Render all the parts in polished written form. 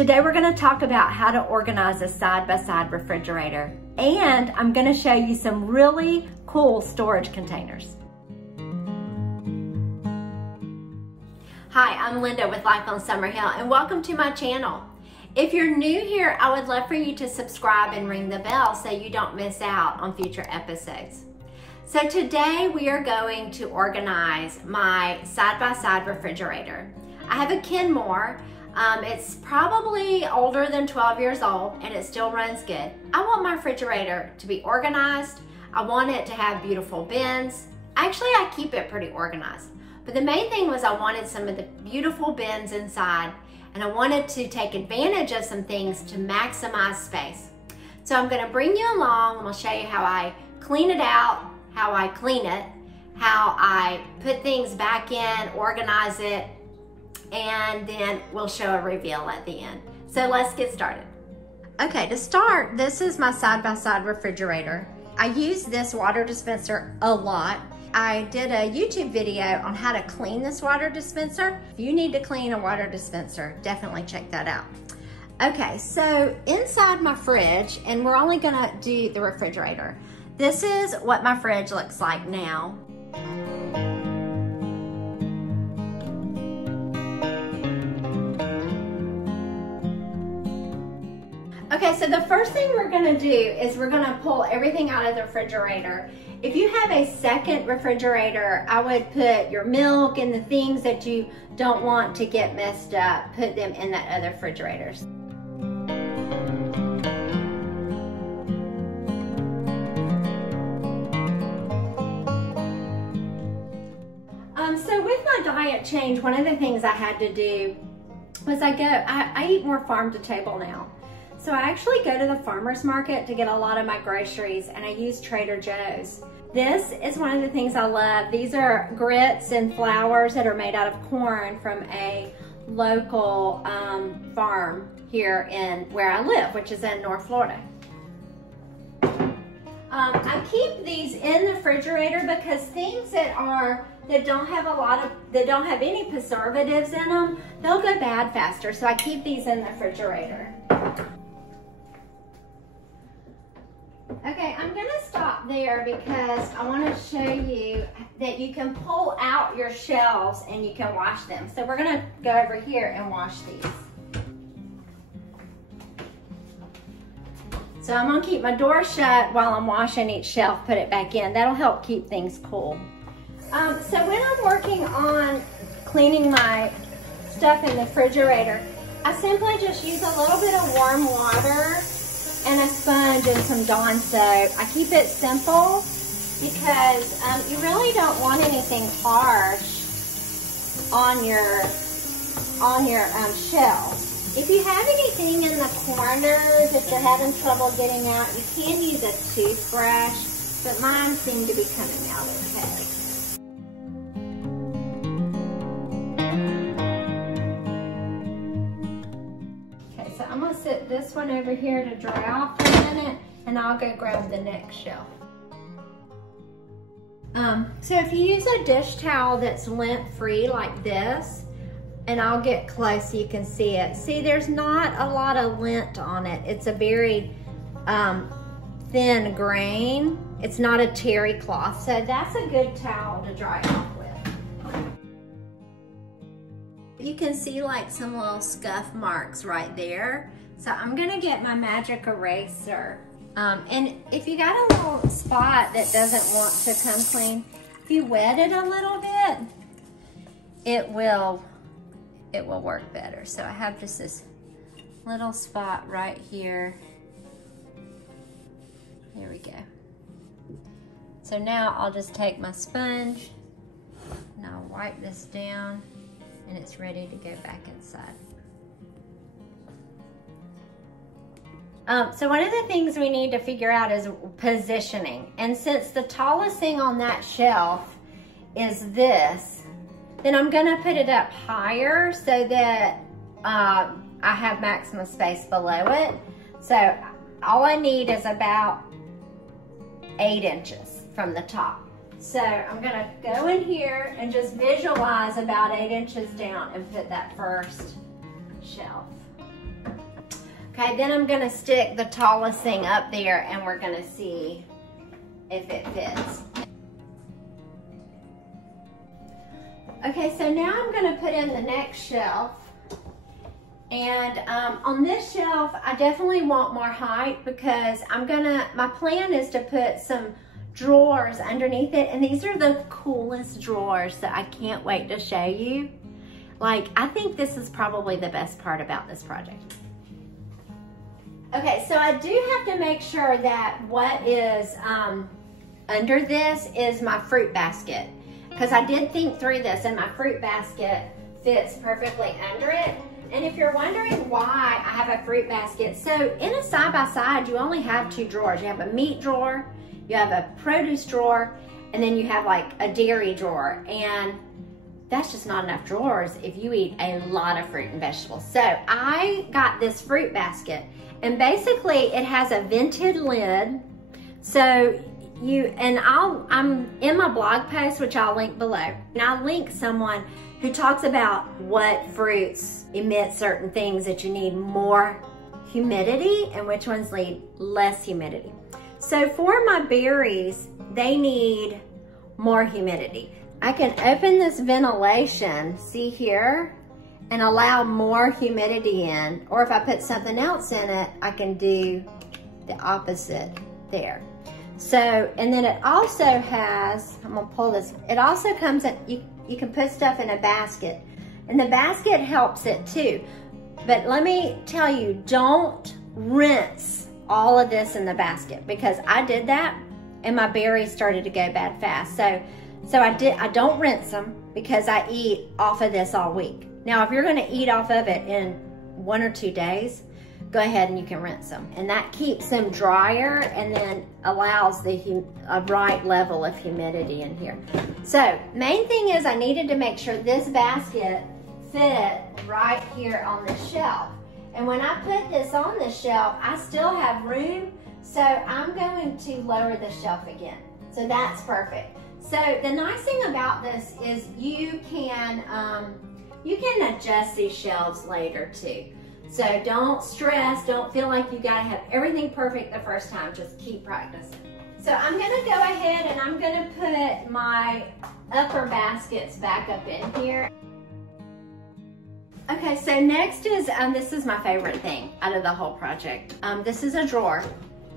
Today we're going to talk about how to organize a side-by-side refrigerator, and I'm going to show you some really cool storage containers. Hi, I'm Linda with Life on Summerhill, and welcome to my channel. If you're new here, I would love for you to subscribe and ring the bell so you don't miss out on future episodes. So today we are going to organize my side-by-side refrigerator. I have a Kenmore. It's probably older than 12 years old and it still runs good. I want my refrigerator to be organized. I want it to have beautiful bins. Actually, I keep it pretty organized. But the main thing was I wanted some of the beautiful bins inside, and I wanted to take advantage of some things to maximize space. So I'm going to bring you along and I'll show you how I clean it out, how I clean it, how I put things back in, organize it, and then we'll show a reveal at the end. So let's get started. Okay, to start, this is my side-by-side refrigerator. I use this water dispenser a lot. I did a YouTube video on how to clean this water dispenser. If you need to clean a water dispenser, definitely check that out. Okay, so inside my fridge, and we're only gonna do the refrigerator. This is what my fridge looks like now. Okay, so the first thing we're gonna do is we're gonna pull everything out of the refrigerator. If you have a second refrigerator, I would put your milk and the things that you don't want to get messed up, put them in that other refrigerator. So with my diet change, one of the things I had to do was I eat more farm to table now. So I actually go to the farmer's market to get a lot of my groceries, and I use Trader Joe's. This is one of the things I love. These are grits and flours that are made out of corn from a local farm here in where I live, which is in North Florida. I keep these in the refrigerator because things that don't have any preservatives in them, they'll go bad faster. So I keep these in the refrigerator. Okay, I'm gonna stop there because I want to show you that you can pull out your shelves and you can wash them. So we're gonna go over here and wash these. So I'm gonna keep my door shut while I'm washing each shelf, put it back in. That'll help keep things cool. So when I'm working on cleaning my stuff in the refrigerator, I simply just use a little bit of warm water and a sponge and some Dawn soap. I keep it simple because you really don't want anything harsh on your shelf. If you have anything in the corners, if you're having trouble getting out, you can use a toothbrush, but mine seem to be coming out okay. I'm gonna sit this one over here to dry off for a minute, and I'll go grab the next shelf. So if you use a dish towel that's lint-free like this, and I'll get close so you can see it. See, there's not a lot of lint on it. It's a very thin grain. It's not a terry cloth, so that's a good towel to dry off with. You can see like some little scuff marks right there. So I'm gonna get my magic eraser. And if you got a little spot that doesn't want to come clean, if you wet it a little bit, it will work better. So I have just this little spot right here. There we go. So now I'll just take my sponge and I'll wipe this down, and it's ready to go back inside. So one of the things we need to figure out is positioning. And since the tallest thing on that shelf is this, then I'm gonna put it up higher so that I have maximum space below it. So all I need is about 8 inches from the top. So I'm gonna go in here and just visualize about 8 inches down and put that first shelf. Okay, then I'm gonna stick the tallest thing up there and we're gonna see if it fits. Okay, so now I'm gonna put in the next shelf. And on this shelf, I definitely want more height because my plan is to put some drawers underneath it. And these are the coolest drawers that I can't wait to show you. Like, I think this is probably the best part about this project. Okay, so I do have to make sure that what is under this is my fruit basket. Because I did think through this and my fruit basket fits perfectly under it. And if you're wondering why I have a fruit basket, so in a side-by-side, you only have 2 drawers. You have a meat drawer, you have a produce drawer, and then you have like a dairy drawer. And that's just not enough drawers if you eat a lot of fruit and vegetables. So I got this fruit basket, and basically it has a vented lid. So I'm in my blog post, which I'll link below, and I'll link someone who talks about what fruits emit certain things that you need more humidity and which ones need less humidity. So for my berries, they need more humidity. I can open this ventilation, see here, and allow more humidity in. Or if I put something else in it, I can do the opposite there. So, and then it also has, I'm gonna pull this, it also comes in, you can put stuff in a basket, and the basket helps it too. But let me tell you, don't rinse all of this in the basket, because I did that and my berries started to go bad fast. So I don't rinse them because I eat off of this all week. Now, if you're gonna eat off of it in 1 or 2 days, go ahead and you can rinse them. And that keeps them drier and then allows a right level of humidity in here. So main thing is I needed to make sure this basket fit right here on the shelf. And when I put this on the shelf, I still have room, so I'm going to lower the shelf again. So that's perfect. So the nice thing about this is you can adjust these shelves later too. So don't stress, don't feel like you gotta have everything perfect the first time, just keep practicing. So I'm gonna go ahead and I'm gonna put my upper baskets back up in here. Okay, so next is, this is my favorite thing out of the whole project. This is a drawer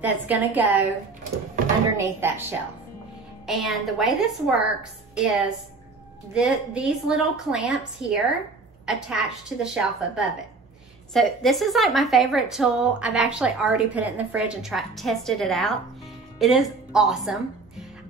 that's gonna go underneath that shelf. And the way this works is these little clamps here attached to the shelf above it. So this is like my favorite tool. I've actually already put it in the fridge and tested it out. It is awesome.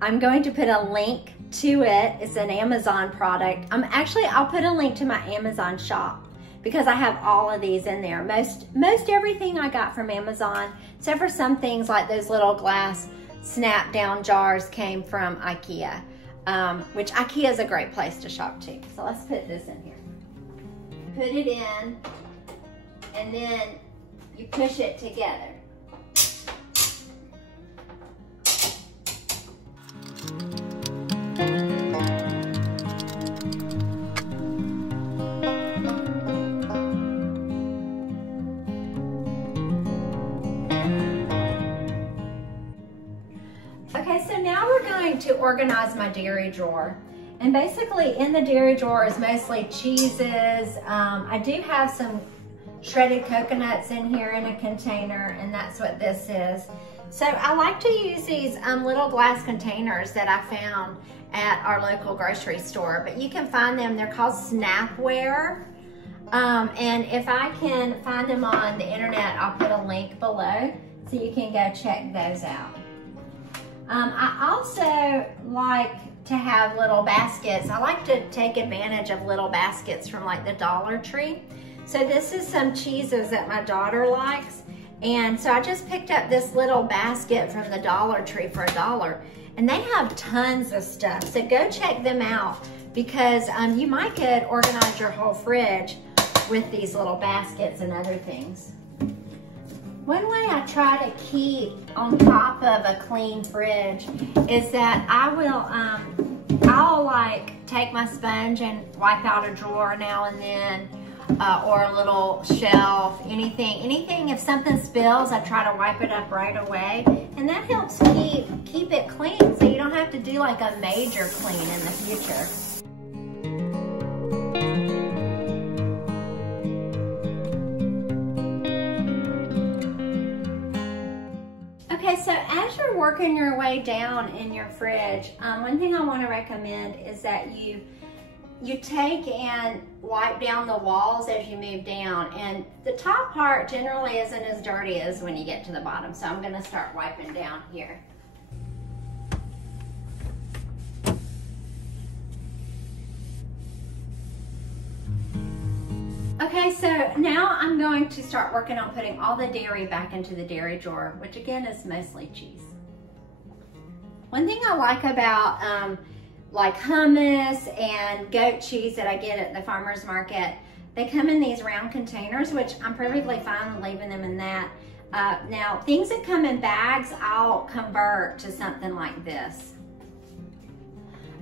I'm going to put a link to it. It's an Amazon product. I'll put a link to my Amazon shop because I have all of these in there. Most everything I got from Amazon, except for some things like those little glass snap down jars came from IKEA, which IKEA is a great place to shop too. So let's put this in here. Put it in. And then you push it together. Okay, so now we're going to organize my dairy drawer. And basically in the dairy drawer is mostly cheeses. I do have some shredded coconuts in here in a container, and that's what this is. So I like to use these little glass containers that I found at our local grocery store, but you can find them, they're called Snapware. And if I can find them on the internet, I'll put a link below so you can go check those out. I also like to have little baskets. I like to take advantage of little baskets from like the Dollar Tree. So this is some cheeses that my daughter likes. And so I just picked up this little basket from the Dollar Tree for $1. And they have tons of stuff. So go check them out because you might could organize your whole fridge with these little baskets and other things. One way I try to keep on top of a clean fridge is that I'll like take my sponge and wipe out a drawer now and then. or a little shelf, anything. If something spills, I try to wipe it up right away. And that helps keep it clean so you don't have to do like a major clean in the future. Okay, so as you're working your way down in your fridge, one thing I want to recommend is that you take and wipe down the walls as you move down. And the top part generally isn't as dirty as when you get to the bottom. So I'm going to start wiping down here. Okay, so now I'm going to start working on putting all the dairy back into the dairy drawer, which again is mostly cheese. One thing I like about like hummus and goat cheese that I get at the farmer's market, they come in these round containers, which I'm perfectly fine with leaving them in that. Now, things that come in bags, I'll convert to something like this.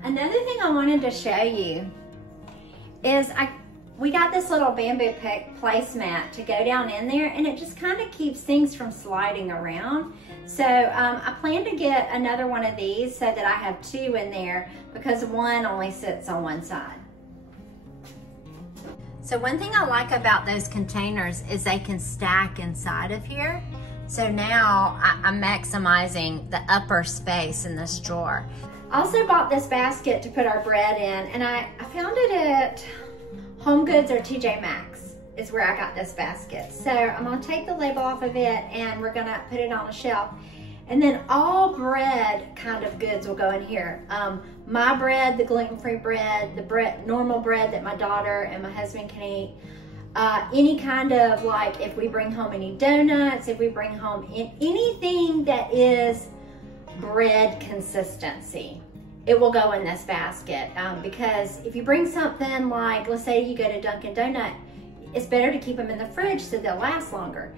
Another thing I wanted to show you is we got this little bamboo placemat to go down in there, and it just kind of keeps things from sliding around. So I plan to get another one of these so that I have two in there, because one only sits on one side. So one thing I like about those containers is they can stack inside of here. So now I'm maximizing the upper space in this drawer. I also bought this basket to put our bread in, and I found it at Home Goods or TJ Maxx is where I got this basket. So I'm gonna take the label off of it and we're gonna put it on a shelf. And then all bread kind of goods will go in here. My bread, the gluten-free bread, the normal bread that my daughter and my husband can eat. Any kind of, like, if we bring home any donuts, if we bring home anything that is bread consistency, it will go in this basket. Because if you bring something like, let's say you go to Dunkin' Donut, it's better to keep them in the fridge so they'll last longer.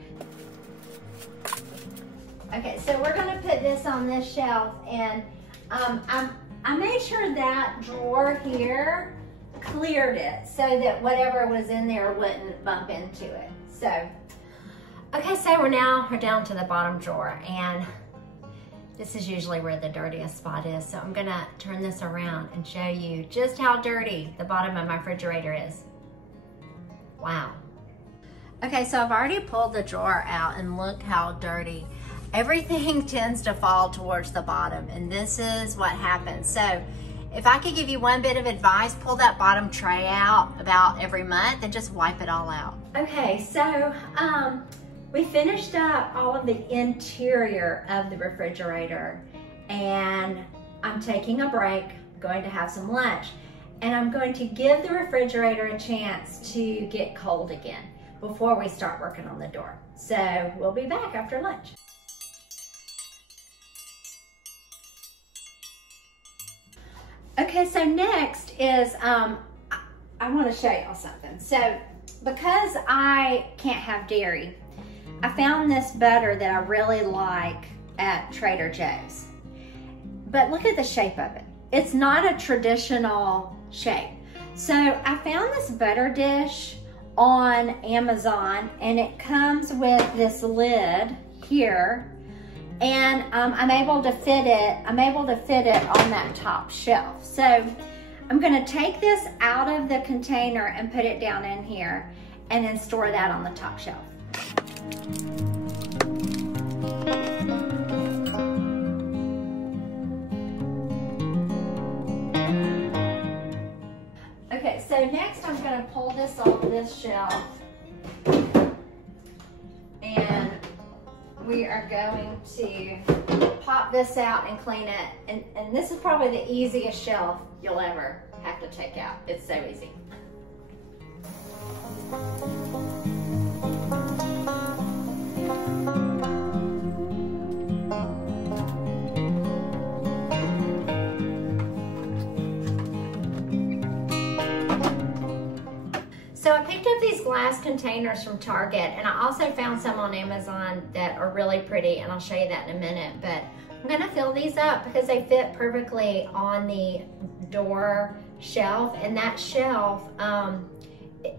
Okay, so we're gonna put this on this shelf, and I made sure that drawer here cleared it so that whatever was in there wouldn't bump into it. So, okay, so we're down to the bottom drawer, and this is usually where the dirtiest spot is. So I'm gonna turn this around and show you just how dirty the bottom of my refrigerator is. Wow. Okay, so I've already pulled the drawer out, and look how dirty. Everything tends to fall towards the bottom, and this is what happens. So if I could give you one bit of advice, pull that bottom tray out about every month and just wipe it all out. Okay, so we finished up all of the interior of the refrigerator, and I'm taking a break, going to have some lunch, and I'm going to give the refrigerator a chance to get cold again before we start working on the door. So we'll be back after lunch. Okay, so next is, I want to show y'all something. So because I can't have dairy, I found this butter that I really like at Trader Joe's. But look at the shape of it. It's not a traditional shape. So I found this butter dish on Amazon, and it comes with this lid here, and I'm able to fit it on that top shelf. So I'm gonna take this out of the container and put it down in here, and then store that on the top shelf. Okay, so next I'm gonna pull this off this shelf, and we are going to pop this out and clean it. And this is probably the easiest shelf you'll ever have to take out. It's so easy. So I picked up these glass containers from Target, and I also found some on Amazon that are really pretty, and I'll show you that in a minute. But I'm gonna fill these up because they fit perfectly on the door shelf, and that shelf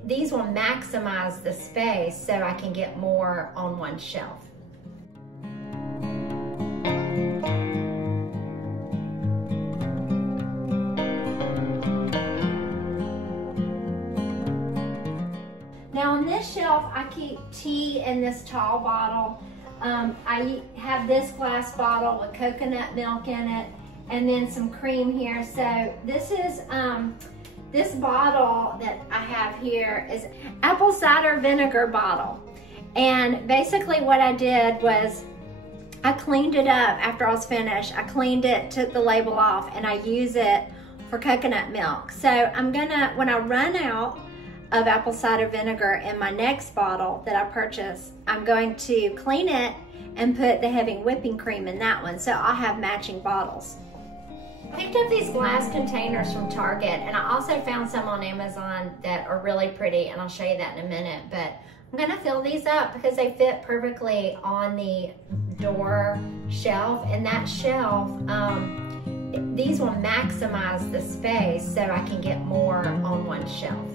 these will maximize the space so I can get more on one shelf. Now on this shelf, I keep tea in this tall bottle. I have this glass bottle with coconut milk in it, and then some cream here. So this is, this bottle that I have here is apple cider vinegar bottle. And basically what I did was I cleaned it up after I was finished. I cleaned it, took the label off, and I use it for coconut milk. So I'm gonna, when I run out of apple cider vinegar in my next bottle that I purchase, I'm going to clean it and put the heavy whipping cream in that one, so I'll have matching bottles. I picked up these glass containers from Target, and I also found some on Amazon that are really pretty, and I'll show you that in a minute. But I'm gonna fill these up because they fit perfectly on the door shelf, and that shelf, these will maximize the space so I can get more on one shelf.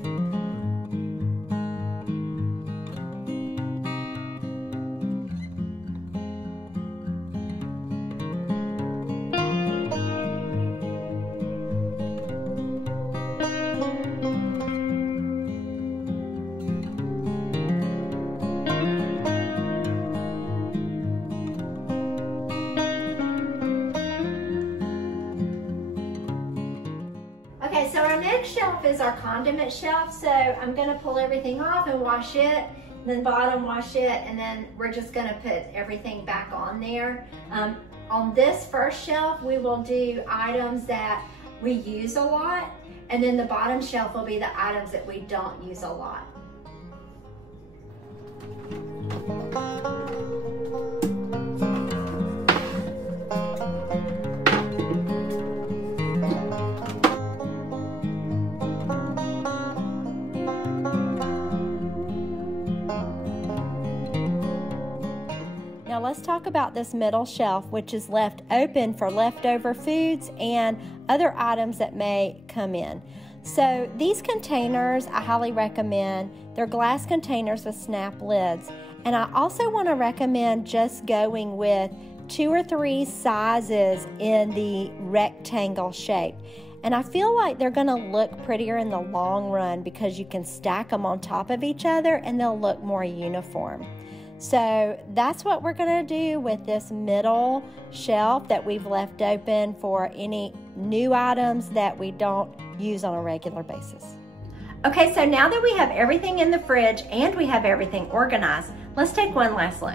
Okay, so our next shelf is our condiment shelf. So I'm gonna pull everything off and wash it, then bottom wash it, and then we're just gonna put everything back on there. On this first shelf, we will do items that we use a lot, and then the bottom shelf will be the items that we don't use a lot. Now let's talk about this middle shelf, which is left open for leftover foods and other items that may come in. So these containers I highly recommend. They're glass containers with snap lids. And I also want to recommend just going with 2 or 3 sizes in the rectangle shape. And I feel like they're going to look prettier in the long run because you can stack them on top of each other and they'll look more uniform. So that's what we're going to do with this middle shelf that we've left open for any new items that we don't use on a regular basis. Okay, so now that we have everything in the fridge and we have everything organized, let's take one last look.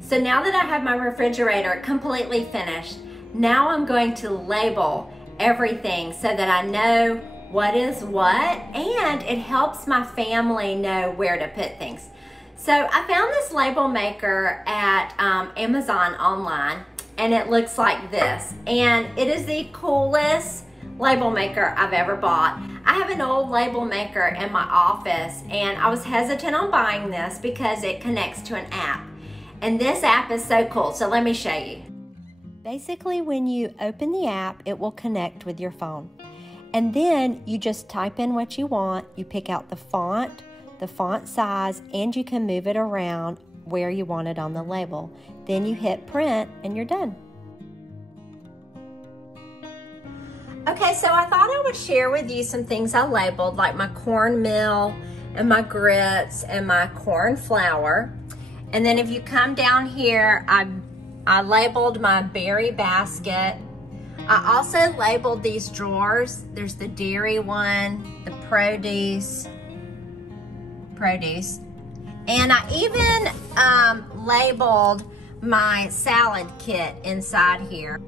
So now that I have my refrigerator completely finished, now I'm going to label everything so that I know what is what, and it helps my family know where to put things. So I found this label maker at Amazon online, and it looks like this, and it is the coolest label maker I've ever bought. I have an old label maker in my office, and I was hesitant on buying this because it connects to an app. And this app is so cool, so let me show you. Basically, when you open the app, it will connect with your phone. And then you just type in what you want, you pick out the font size, and you can move it around where you want it on the label. Then you hit print and you're done. Okay, so I thought I would share with you some things I labeled, like my cornmeal and my grits and my corn flour. And then if you come down here, I labeled my berry basket. I also labeled these drawers. There's the dairy one, the produce. And I even labeled my salad kit inside here.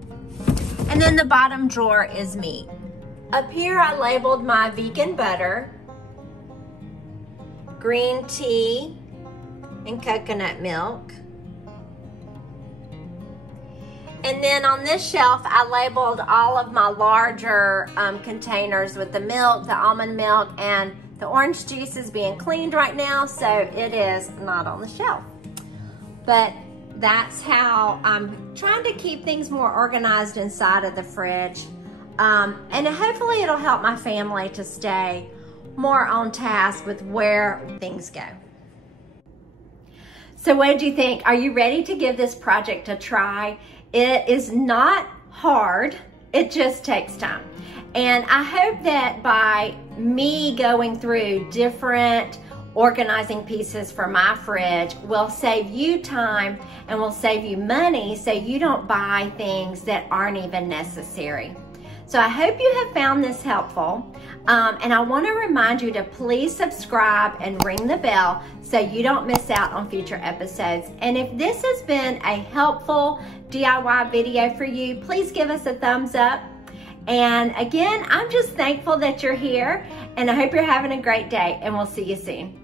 And then the bottom drawer is meat. Up here I labeled my vegan butter, green tea, and coconut milk. And then on this shelf, I labeled all of my larger containers with the milk, the almond milk, and the orange juice is being cleaned right now, so it is not on the shelf. But that's how I'm trying to keep things more organized inside of the fridge. And hopefully it'll help my family to stay more on task with where things go. So what did you think? Are you ready to give this project a try? It is not hard, it just takes time. And I hope that by me going through different organizing pieces for my fridge will save you time and will save you money so you don't buy things that aren't even necessary. So I hope you have found this helpful. And I want to remind you to please subscribe and ring the bell so you don't miss out on future episodes. And if this has been a helpful DIY video for you, please give us a thumbs up. And again, I'm just thankful that you're here, and I hope you're having a great day, and we'll see you soon.